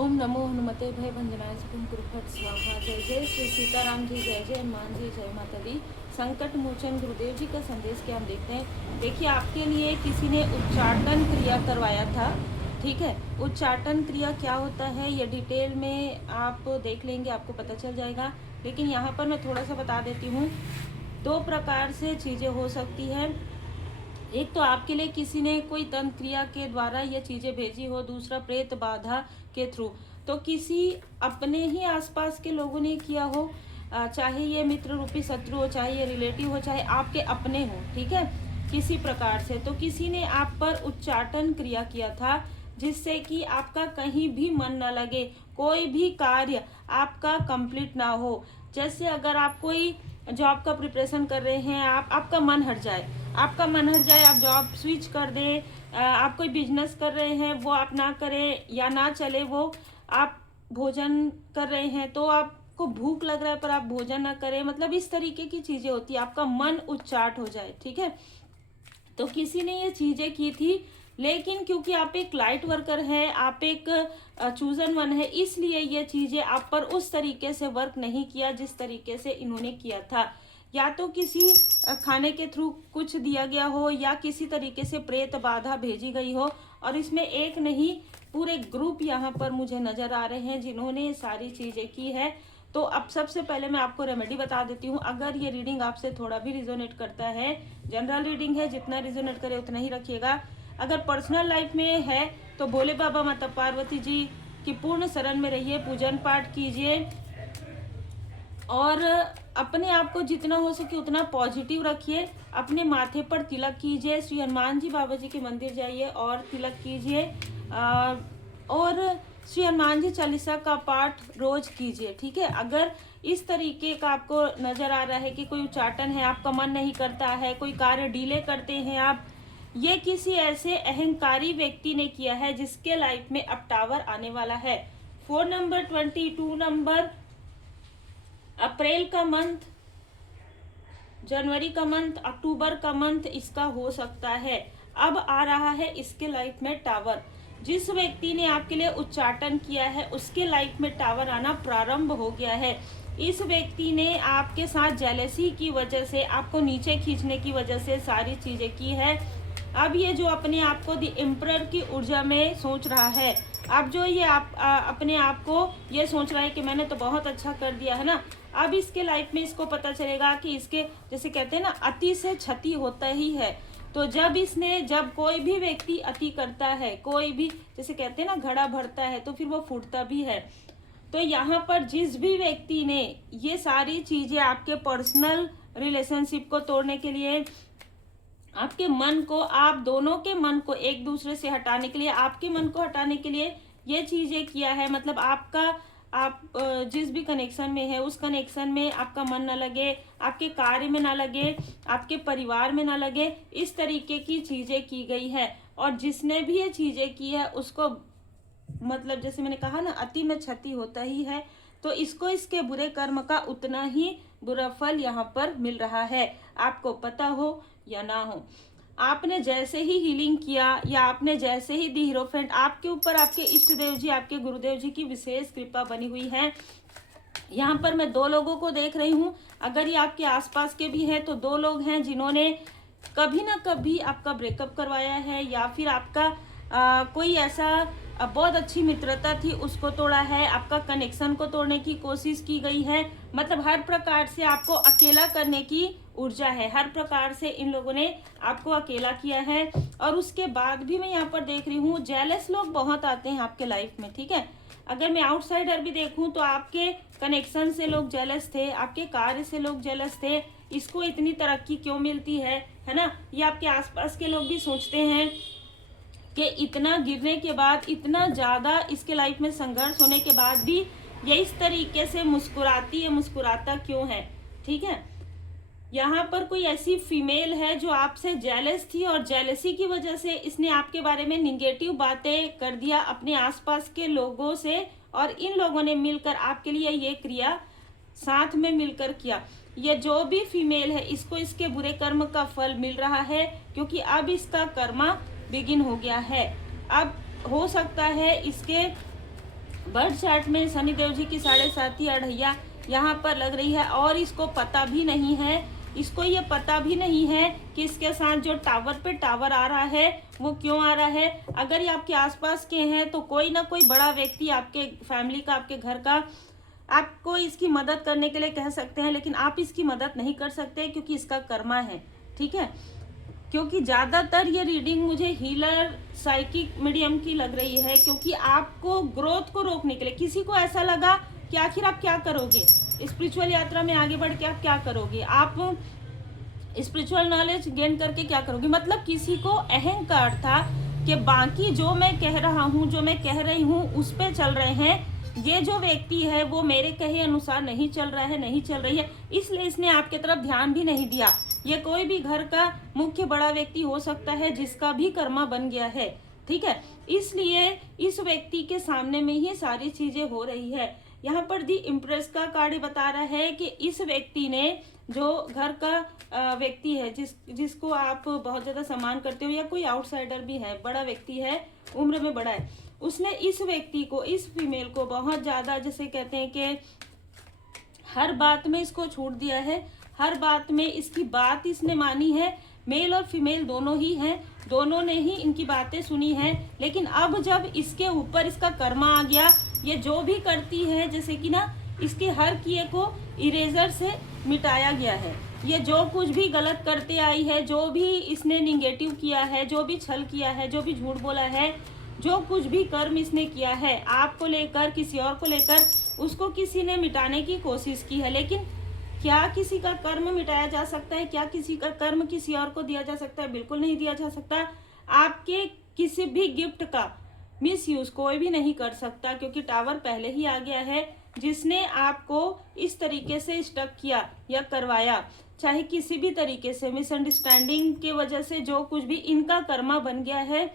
ओम नमो हनुमते भय भंजनाय सुखम कुरुभट स्वाहा। जय जय श्री सीताराम जी, जय जय हनुमान जी, जय माता दी। संकट मोचन गुरुदेव जी का संदेश क्या हम देखते हैं। देखिए, आपके लिए किसी ने उच्चाटन क्रिया करवाया था। ठीक है, उच्चाटन क्रिया क्या होता है ये डिटेल में आप देख लेंगे, आपको पता चल जाएगा। लेकिन यहाँ पर मैं थोड़ा सा बता देती हूँ। दो प्रकार से चीज़ें हो सकती है। एक तो आपके लिए किसी ने कोई तंत्र क्रिया के द्वारा ये चीजें भेजी हो, दूसरा प्रेत बाधा के थ्रू। तो किसी अपने ही आसपास के लोगों ने किया हो, चाहे ये मित्र रूपी शत्रु हो, चाहे ये रिलेटिव हो, चाहे आपके अपने हो, ठीक है, किसी प्रकार से। तो किसी ने आप पर उच्चाटन क्रिया किया था जिससे कि आपका कहीं भी मन न लगे, कोई भी कार्य आपका कंप्लीट ना हो। जैसे अगर आप कोई जॉब का प्रिपरेशन कर रहे हैं, आपका मन हट जाए, आप जॉब स्विच कर दें, आप कोई बिजनेस कर रहे हैं वो आप ना करें या ना चले वो, आप भोजन कर रहे हैं तो आपको भूख लग रहा है पर आप भोजन ना करें, मतलब इस तरीके की चीजें होती है, आपका मन उच्चाट हो जाए। ठीक है, तो किसी ने ये चीजें की थी, लेकिन क्योंकि आप एक लाइट वर्कर है, आप एक चूजन वन है, इसलिए ये चीजें आप पर उस तरीके से वर्क नहीं किया जिस तरीके से इन्होंने किया था। या तो किसी खाने के थ्रू कुछ दिया गया हो, या किसी तरीके से प्रेत बाधा भेजी गई हो। और इसमें एक नहीं, पूरे ग्रुप यहाँ पर मुझे नजर आ रहे हैं जिन्होंने ये सारी चीजें की है। तो अब सबसे पहले मैं आपको रेमेडी बता देती हूँ। अगर ये रीडिंग आपसे थोड़ा भी रिजोनेट करता है, जनरल रीडिंग है, जितना रिजोनेट करे उतना ही रखिएगा। अगर पर्सनल लाइफ में है तो भोले बाबा माता पार्वती जी की पूर्ण शरण में रहिए, पूजन पाठ कीजिए और अपने आप को जितना हो सके उतना पॉजिटिव रखिए। अपने माथे पर तिलक कीजिए, श्री हनुमान जी बाबा जी के मंदिर जाइए और तिलक कीजिए, और श्री हनुमान जी चालीसा का पाठ रोज कीजिए। ठीक है, अगर इस तरीके का आपको नजर आ रहा है कि कोई उच्चाटन है, आपका मन नहीं करता है, कोई कार्य डिले करते हैं आप, ये किसी ऐसे अहंकारी व्यक्ति ने किया है जिसके लाइफ में अब टावर आने वाला है। 4 नंबर, 22 नंबर, अप्रैल का मंथ, जनवरी का मंथ, अक्टूबर का मंथ इसका हो सकता है। अब आ रहा है इसके लाइफ में टावर। जिस व्यक्ति ने आपके लिए उच्चाटन किया है उसके लाइफ में टावर आना प्रारंभ हो गया है। इस व्यक्ति ने आपके साथ जेलेसी की वजह से, आपको नीचे खींचने की वजह से सारी चीजें की है। अब ये जो अपने आप को द एम्परर की ऊर्जा में सोच रहा है, अब जो ये अपने आप को ये सोच रहा है कि मैंने तो बहुत अच्छा कर दिया है ना, अब इसके लाइफ में इसको पता चलेगा कि इसके, जैसे कहते हैं ना, अति से क्षति होता ही है। तो जब कोई भी व्यक्ति अति करता है, कोई भी, जैसे कहते हैं ना, घड़ा भरता है तो फिर वो फूटता भी है। तो यहाँ पर जिस भी व्यक्ति ने ये सारी चीजें आपके पर्सनल रिलेशनशिप को तोड़ने के लिए, आपके मन को, आप दोनों के मन को एक दूसरे से हटाने के लिए, आपके मन को हटाने के लिए ये चीजें किया है, मतलब आप जिस भी कनेक्शन में है उस कनेक्शन में आपका मन ना लगे, आपके कार्य में ना लगे, आपके परिवार में ना लगे, इस तरीके की चीजें की गई है। और जिसने भी ये चीजें की है उसको, मतलब जैसे मैंने कहा ना, अति में क्षति होता ही है। तो इसको, इसके बुरे कर्म का उतना ही बुरा फल यहाँ पर मिल रहा है, आपको पता हो या ना हो। आपने जैसे ही हीलिंग किया या आपने जैसे ही दी हीरोफेंट, आपके ऊपर आपके इष्ट देव जी, आपके गुरुदेव जी की विशेष कृपा बनी हुई है। यहाँ पर मैं 2 लोगों को देख रही हूँ। अगर ये आपके आसपास के भी हैं तो 2 लोग हैं जिन्होंने कभी ना कभी आपका ब्रेकअप करवाया है, या फिर आपका कोई ऐसा बहुत अच्छी मित्रता थी उसको तोड़ा है, आपका कनेक्शन को तोड़ने की कोशिश की गई है। मतलब हर प्रकार से आपको अकेला करने की ऊर्जा है, हर प्रकार से इन लोगों ने आपको अकेला किया है। और उसके बाद भी मैं यहाँ पर देख रही हूँ जेलस लोग बहुत आते हैं आपके लाइफ में। ठीक है, अगर मैं आउटसाइडर भी देखूं तो आपके कनेक्शन से लोग जेलस थे, आपके कार्य से लोग जेलस थे, इसको इतनी तरक्की क्यों मिलती है ना। ये आपके आसपास के लोग भी सोचते हैं कि इतना गिरने के बाद, इतना ज्यादा इसके लाइफ में संघर्ष होने के बाद भी ये इस तरीके से मुस्कुराती है, मुस्कुराता क्यों है। ठीक है, यहाँ पर कोई ऐसी फीमेल है जो आपसे जेलस थी और जेलसी की वजह से इसने आपके बारे में निगेटिव बातें कर दिया अपने आसपास के लोगों से, और इन लोगों ने मिलकर आपके लिए ये क्रिया साथ में मिलकर किया। ये जो भी फीमेल है इसको इसके बुरे कर्म का फल मिल रहा है, क्योंकि अब इसका कर्मा बिगिन हो गया है। अब हो सकता है इसके बर्थ चार्ट में शनिदेव जी की 7.5 अढ़ैया यहाँ पर लग रही है और इसको पता भी नहीं है, इसको ये पता भी नहीं है कि इसके साथ जो टावर पे टावर आ रहा है वो क्यों आ रहा है। अगर ये आपके आसपास के हैं तो कोई ना कोई बड़ा व्यक्ति आपके फैमिली का, आपके घर का, आपको इसकी मदद करने के लिए कह सकते हैं, लेकिन आप इसकी मदद नहीं कर सकते क्योंकि इसका कर्मा है। ठीक है, क्योंकि ज़्यादातर ये रीडिंग मुझे हीलर साइकिक मीडियम की लग रही है, क्योंकि आपको ग्रोथ को रोकने के लिए किसी को ऐसा लगा कि आखिर आप क्या करोगे स्पिरिचुअल यात्रा में आगे बढ़ के, आप क्या करोगे, आप स्पिरिचुअल नॉलेज गेन करके क्या करोगे। मतलब किसी को अहंकार था कि बाकी जो मैं कह रहा हूँ, जो मैं कह रही हूँ उस पे चल रहे हैं, ये जो व्यक्ति है वो मेरे कहे अनुसार नहीं चल रहा है, नहीं चल रही है, इसलिए इसने आपके तरफ ध्यान भी नहीं दिया। ये कोई भी घर का मुख्य बड़ा व्यक्ति हो सकता है जिसका भी कर्मा बन गया है। ठीक है, इसलिए इस व्यक्ति के सामने में ही सारी चीजें हो रही है। यहाँ पर दी इम्प्रेस का कार्ड बता रहा है कि इस व्यक्ति ने, जो घर का व्यक्ति है, जिसको आप बहुत ज़्यादा सम्मान करते हो, या कोई आउटसाइडर भी है, बड़ा व्यक्ति है, उम्र में बड़ा है, उसने इस व्यक्ति को, इस फीमेल को बहुत ज़्यादा, जैसे कहते हैं कि हर बात में इसको छूट दिया है, हर बात में इसकी बात इसने मानी है। मेल और फीमेल दोनों ही हैं, दोनों ने ही इनकी बातें सुनी हैं। लेकिन अब जब इसके ऊपर इसका कर्मा आ गया, ये जो भी करती है, जैसे कि ना इसके हर किए को इरेजर से मिटाया गया है। ये जो कुछ भी गलत करते आई है, जो भी इसने निगेटिव किया है, जो भी छल किया है, जो भी झूठ बोला है, जो कुछ भी कर्म इसने किया है आपको लेकर, किसी और को लेकर, उसको किसी ने मिटाने की कोशिश की है। लेकिन क्या किसी का कर्म मिटाया जा सकता है? क्या किसी का कर्म किसी और को दिया जा सकता है? बिल्कुल नहीं दिया जा सकता। आपके किसी भी गिफ्ट का मिसयूज कोई भी नहीं कर सकता, क्योंकि टावर पहले ही आ गया है। जिसने आपको इस तरीके से स्टक किया या करवाया, चाहे किसी भी तरीके से मिसअंडरस्टैंडिंग की वजह से, जो कुछ भी इनका कर्मा बन गया है।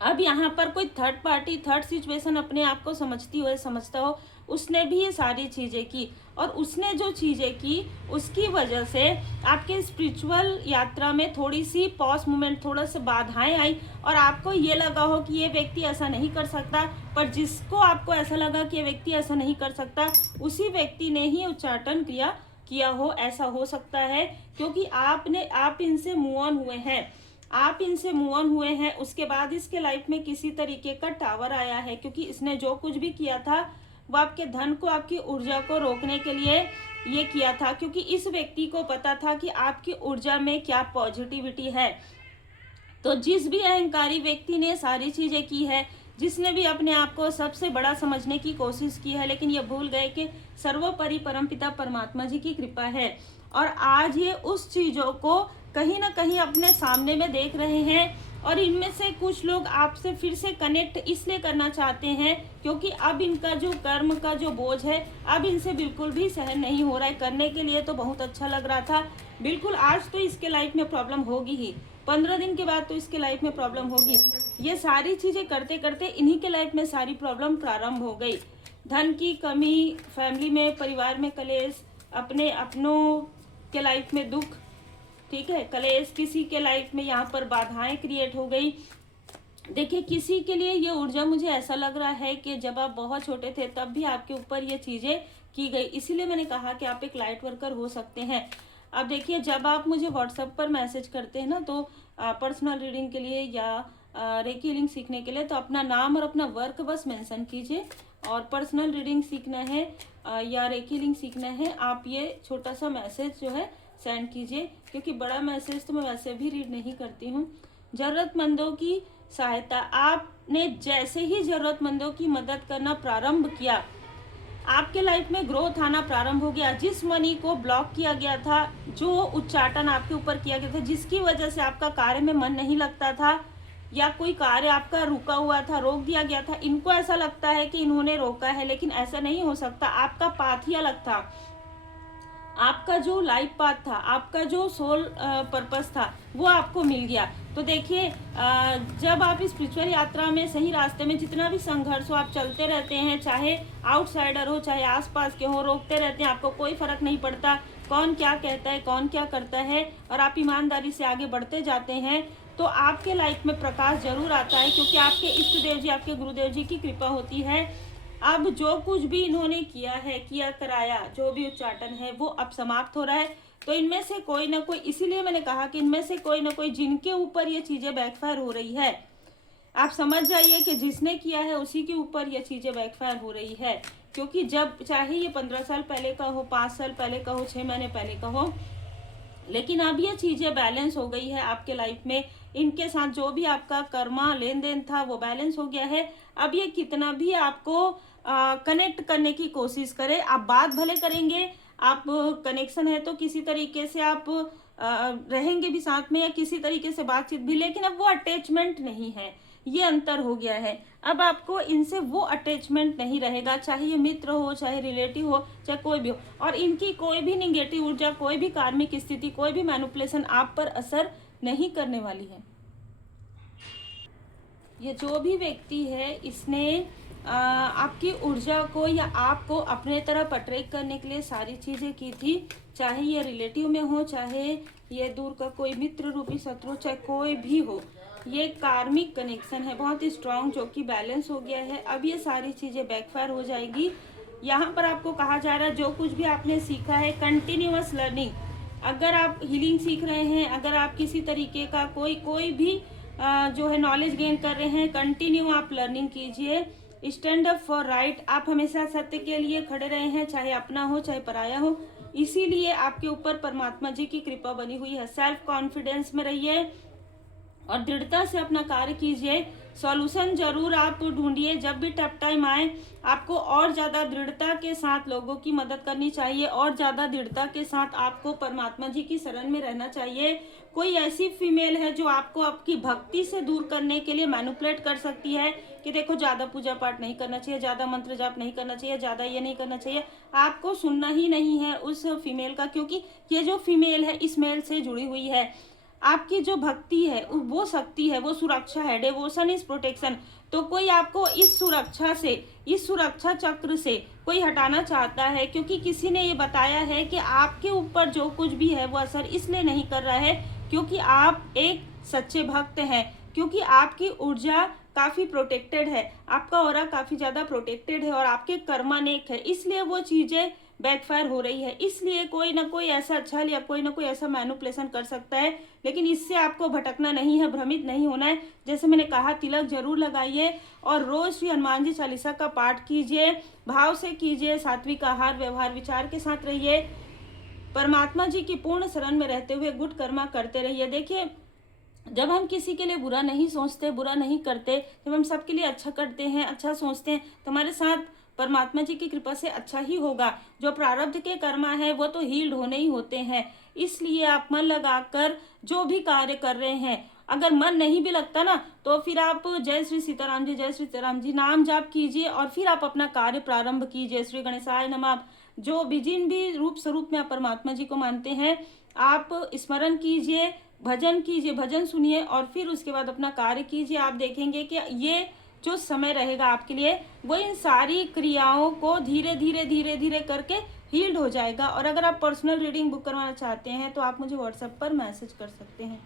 अब यहाँ पर कोई थर्ड पार्टी, थर्ड सिचुएशन अपने आप को समझता हो, उसने भी ये सारी चीज़ें की, और उसने जो चीज़ें की उसकी वजह से आपके स्पिरिचुअल यात्रा में थोड़ी सी पॉज मूवमेंट, थोड़ा सा बाधाएं आई, और आपको ये लगा हो कि ये व्यक्ति ऐसा नहीं कर सकता। पर जिसको आपको ऐसा लगा कि ये व्यक्ति ऐसा नहीं कर सकता, उसी व्यक्ति ने ही उच्चाटन किया हो, ऐसा हो सकता है। क्योंकि आप इनसे मूव ऑन हुए हैं, आप इनसे मूव ऑन हुए हैं। उसके बाद इसके लाइफ में किसी तरीके का टावर आया है, क्योंकि इसने जो कुछ भी किया था वो आपके धन को, आपकी ऊर्जा को रोकने के लिए ये किया था। क्योंकि इस व्यक्ति को पता था कि आपकी ऊर्जा में क्या पॉजिटिविटी है। तो जिस भी अहंकारी व्यक्ति ने सारी चीज़ें की है, जिसने भी अपने आप को सबसे बड़ा समझने की कोशिश की है, लेकिन ये भूल गए कि सर्वोपरि परमपिता परमात्मा जी की कृपा है। और आज ये उस चीज़ों को कहीं ना कहीं अपने सामने में देख रहे हैं। और इनमें से कुछ लोग आपसे फिर से कनेक्ट इसलिए करना चाहते हैं क्योंकि अब इनका जो कर्म का जो बोझ है, अब इनसे बिल्कुल भी सहन नहीं हो रहा है। करने के लिए तो बहुत अच्छा लग रहा था, बिल्कुल आज तो इसके लाइफ में प्रॉब्लम होगी ही, 15 दिन के बाद तो इसके लाइफ में प्रॉब्लम होगी। ये सारी चीज़ें करते करते इन्हीं के लाइफ में सारी प्रॉब्लम प्रारंभ हो गई। धन की कमी, फैमिली में, परिवार में कलेश, अपनों के लाइफ में दुख, ठीक है, कलेश, किसी के लाइफ में यहाँ पर बाधाएं क्रिएट हो गई। देखिए, किसी के लिए ये ऊर्जा, मुझे ऐसा लग रहा है कि जब आप बहुत छोटे थे तब भी आपके ऊपर ये चीज़ें की गई। इसीलिए मैंने कहा कि आप एक लाइट वर्कर हो सकते हैं। अब देखिए, जब आप मुझे व्हाट्सएप पर मैसेज करते हैं ना, तो पर्सनल रीडिंग के लिए या रेकी हीलिंग सीखने के लिए, तो अपना नाम और अपना वर्क बस मेंशन कीजिए। और पर्सनल रीडिंग सीखना है या रेकी हीलिंग सीखना है, आप ये छोटा सा मैसेज जो है सेंड कीजिए, क्योंकि बड़ा मैसेज तो मैं वैसे भी रीड नहीं करती हूँ। ज़रूरतमंदों की सहायता, आपने जैसे ही ज़रूरतमंदों की मदद करना प्रारंभ किया, आपके लाइफ में ग्रोथ आना प्रारंभ हो गया। जिस मनी को ब्लॉक किया गया था, जो उच्चाटन आपके ऊपर किया गया था, जिसकी वजह से आपका कार्य में मन नहीं लगता था या कोई कार्य आपका रुका हुआ था, रोक दिया गया था, इनको ऐसा लगता है कि इन्होंने रोका है, लेकिन ऐसा नहीं हो सकता। आपका पाथ ही अलग था, आपका जो लाइफ पाथ था, आपका जो सोल पर्पस था, वो आपको मिल गया। तो देखिए, जब आप स्पिरिचुअल यात्रा में सही रास्ते में, जितना भी संघर्ष हो, आप चलते रहते हैं, चाहे आउटसाइडर हो चाहे आसपास के हो, रोकते रहते हैं, आपको कोई फर्क नहीं पड़ता कौन क्या कहता है, कौन क्या करता है, और आप ईमानदारी से आगे बढ़ते जाते हैं, तो आपके लाइफ में प्रकाश जरूर आता है। क्योंकि आपके इष्ट देव जी, आपके गुरुदेव जी की कृपा होती है। अब जो कुछ भी इन्होंने किया है, किया कराया, जो भी उच्चाटन है वो अब समाप्त हो रहा है। तो इनमें से कोई ना कोई, इसीलिए मैंने कहा कि इनमें से कोई ना कोई जिनके ऊपर ये चीज़ें बैकफायर हो रही है, आप समझ जाइए कि जिसने किया है उसी के ऊपर ये चीज़ें बैकफायर हो रही है। क्योंकि जब चाहे ये 15 साल पहले का हो, 5 साल पहले का हो, 6 महीने पहले का हो, लेकिन अब ये चीज़ें बैलेंस हो गई है आपके लाइफ में। इनके साथ जो भी आपका कर्मा लेन देन था वो बैलेंस हो गया है। अब ये कितना भी आपको कनेक्ट करने की कोशिश करे, आप बात भले करेंगे, आप कनेक्शन है तो किसी तरीके से आप रहेंगे भी साथ में या किसी तरीके से बातचीत भी, लेकिन अब वो अटैचमेंट नहीं है, ये अंतर हो गया है। अब आपको इनसे वो अटैचमेंट नहीं रहेगा, चाहे ये मित्र हो, चाहे रिलेटिव हो, चाहे कोई भी हो। और इनकी कोई भी निगेटिव ऊर्जा, कोई भी कार्मिक स्थिति, कोई भी मैनिपुलेशन आप पर असर नहीं करने वाली है। ये जो भी व्यक्ति है, इसने आपकी ऊर्जा को या आपको अपने तरफ अट्रैक्ट करने के लिए सारी चीज़ें की थी, चाहे ये रिलेटिव में हो, चाहे ये दूर का कोई मित्र रूपी शत्रु, चाहे कोई भी हो। ये कार्मिक कनेक्शन है बहुत ही स्ट्रांग, जो कि बैलेंस हो गया है। अब ये सारी चीज़ें बैकफायर हो जाएगी। यहाँ पर आपको कहा जा रहा है जो कुछ भी आपने सीखा है, कंटिन्यूअस लर्निंग। अगर आप हीलिंग सीख रहे हैं, अगर आप किसी तरीके का कोई भी जो है नॉलेज गेन कर रहे हैं, कंटिन्यू आप लर्निंग कीजिए। स्टैंड अप फॉर राइट, आप हमेशा सत्य के लिए खड़े रहे हैं, चाहे अपना हो चाहे पराया हो, इसीलिए आपके ऊपर परमात्मा जी की कृपा बनी हुई है। सेल्फ कॉन्फिडेंस में रहिए और दृढ़ता से अपना कार्य कीजिए। सॉल्यूशन जरूर आप ढूंढिए, जब भी टफ टाइम आए आपको और ज़्यादा दृढ़ता के साथ लोगों की मदद करनी चाहिए, और ज़्यादा दृढ़ता के साथ आपको परमात्मा जी की शरण में रहना चाहिए। कोई ऐसी फीमेल है जो आपको आपकी भक्ति से दूर करने के लिए मैनिपुलेट कर सकती है कि देखो ज़्यादा पूजा पाठ नहीं करना चाहिए, ज़्यादा मंत्र जाप नहीं करना चाहिए, ज़्यादा ये नहीं करना चाहिए, आपको सुनना ही नहीं है उस फीमेल का, क्योंकि ये जो फीमेल है इस मेल से जुड़ी हुई है। आपकी जो भक्ति है वो शक्ति है, वो सुरक्षा है, डिवोशन इज प्रोटेक्शन। तो कोई आपको इस सुरक्षा से, इस सुरक्षा चक्र से कोई हटाना चाहता है, क्योंकि किसी ने ये बताया है कि आपके ऊपर जो कुछ भी है वो असर इसलिए नहीं कर रहा है क्योंकि आप एक सच्चे भक्त हैं, क्योंकि आपकी ऊर्जा काफ़ी प्रोटेक्टेड है, आपका ऑरा काफ़ी ज़्यादा प्रोटेक्टेड है और आपके कर्मा नेक है, इसलिए वो चीज़ें बैकफायर हो रही है। इसलिए कोई ना कोई ऐसा छल या कोई ना कोई ऐसा मैनिपुलेशन कर सकता है, लेकिन इससे आपको भटकना नहीं है, भ्रमित नहीं होना है। जैसे मैंने कहा, तिलक जरूर लगाइए और रोज श्री हनुमान जी चालीसा का पाठ कीजिए, भाव से कीजिए, सात्विक आहार व्यवहार विचार के साथ रहिए, परमात्मा जी की पूर्ण शरण में रहते हुए गुड कर्मा करते रहिए। देखिए, जब हम किसी के लिए बुरा नहीं सोचते, बुरा नहीं करते, जब हम सबके लिए अच्छा करते हैं, अच्छा सोचते हैं, तो हमारे साथ परमात्मा जी की कृपा से अच्छा ही होगा। जो प्रारब्ध के कर्मा है वो तो हील्ड होने ही होते हैं। इसलिए आप मन लगाकर जो भी कार्य कर रहे हैं, अगर मन नहीं भी लगता ना, तो फिर आप जय श्री सीताराम जी, जय श्री सीताराम जी नाम जाप कीजिए और फिर आप अपना कार्य प्रारंभ कीजिए। श्री गणेशाय नमः। जो भी जिन भी रूप स्वरूप में आप परमात्मा जी को मानते हैं, आप स्मरण कीजिए, भजन कीजिए, भजन सुनिए और फिर उसके बाद अपना कार्य कीजिए। आप देखेंगे कि ये जो समय रहेगा आपके लिए, वो इन सारी क्रियाओं को धीरे धीरे धीरे धीरे करके हील्ड हो जाएगा। और अगर आप पर्सनल रीडिंग बुक करवाना चाहते हैं तो आप मुझे व्हाट्सएप पर मैसेज कर सकते हैं।